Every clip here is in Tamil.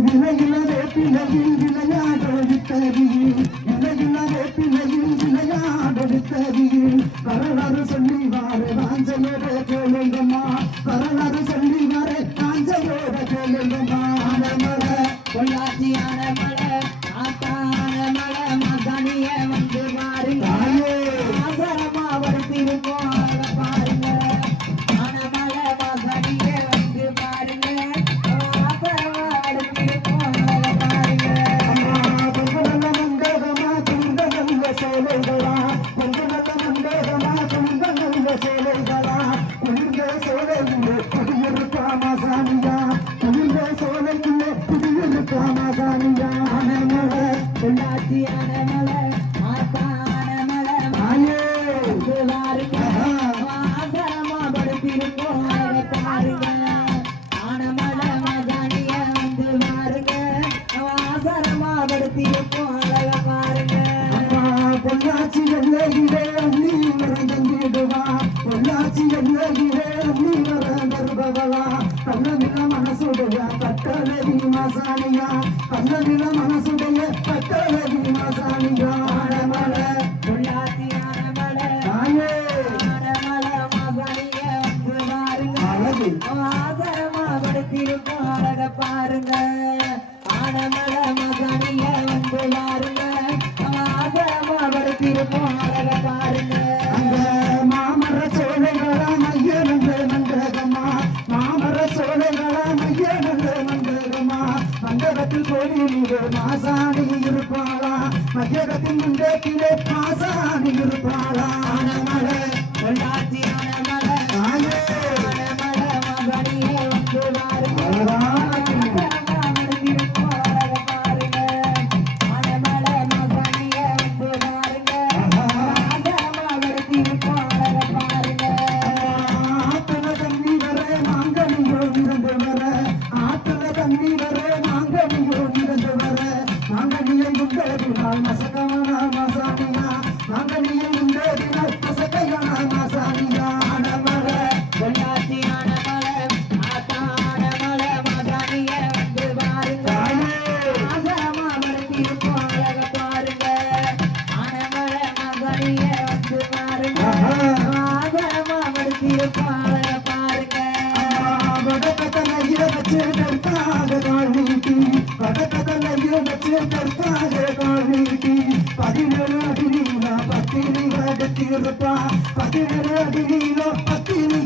விலகி பொள்ளாச்சி வெள்ளகிரே நீ மறந்திடுவா பொள்ளாச்சி வெள்ளகிரே நீ மறந்தருபவளா கண்ணதில மனசுடைய பட்டழகி மாசானியா கண்ணதில மனசுடைய பட்டழகி மாசானியா இங்கே மாசாணி இருப்பாளா? மத்தியகத்தின் முண்டேக்கிலே மாசாணி இருப்பாளா? மலை ரெண்டாட்சியான மலை மாங்கனியம் குண்டதினால் மசகவனா மாசாமியா மாங்கனியம் குண்டதினால் மசகவனா மாசாமியா ஆனமல கொண்டாட்டி ஆனமல ஆத்தா ஆனமல மாசாமிய வந்து பாருங்க ஆசரமா மறந்திருப்போம் பத்தினி பத்தினி பத்தினி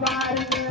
everybody.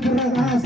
Sacra